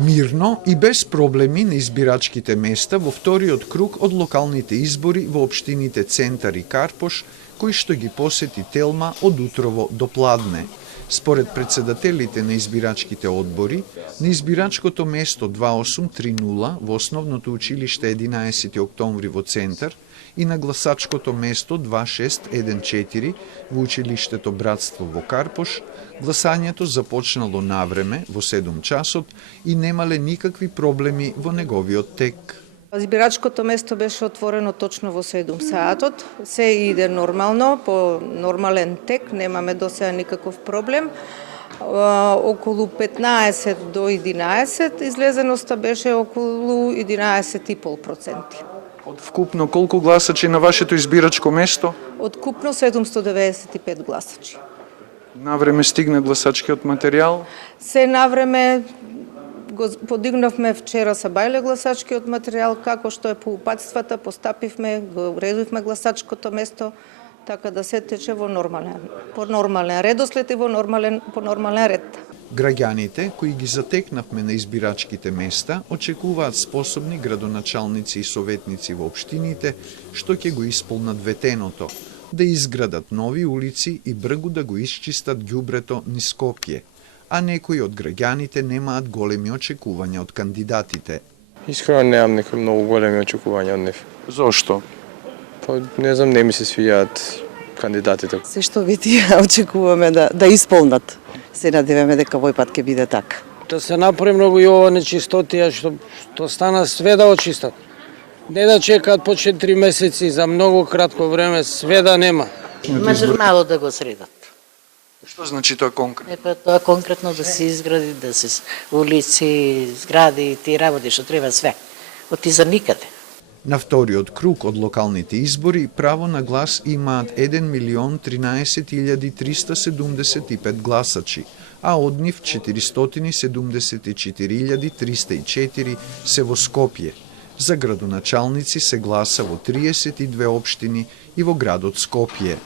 Мирно и без проблеми на избирачките места во вториот круг од локалните избори во општините Центар и Карпош, кои што ги посети Телма од утрово до пладне. Според председателите на избирачките одбори, на избирачкото место 2830 во основното училиште 11 октомври во Центар и на гласачкото место 2614 во училиштето Братство во Карпош, гласањето започнало навреме во 7 часот и немале никакви проблеми во неговиот тек. Избирачкото место беше отворено точно во 7 саатот. Се иде нормално, по нормален тек, немаме до сега никаков проблем. Околу 15 до 11, излезеноста беше околу 11,5%. Од вкупно колку гласачи на вашето избирачко место? Од купно 795 гласачи. Навреме стигна гласачкиот материјал? Се навреме го подигнавме вчера са бајле гласачкиот материјал, како што е по упатствата, постапивме, го уредивме гласачкото место, така да се тече по нормален редослед и по нормален ред. Граѓаните кои ги затекнавме на избирачките места очекуваат способни градоначалници и советници во општините што ќе го исполнат ветеното, да изградат нови улици и бргу да го исчистат ѓубрето низ Скопје, а некои од граѓаните немаат големи очекувања од кандидатите. Искрено немам некои многу големи очекувања од нив. Зошто? Па не знам, не ми се свијаат кандидатите. Се што ви тие очекуваме да исполнат. Се надеваме дека овој пат ќе биде така. Да се направи многу и ова нечистотија што стана све да очистат. Не да чекаат по 4 месеци за многу кратко време, све да нема. Мажор мало да го средат. Што значи тоа конкретно? Тоа конкретно да се изгради, да се улици, згради, тие работи што треба све. Оти за никаде. На вториот круг од локалните избори право на глас имаат 1.013.375 гласачи, а од нив 474.304 се во Скопје. За градоначалници се гласа во 32 општини и во градот Скопје.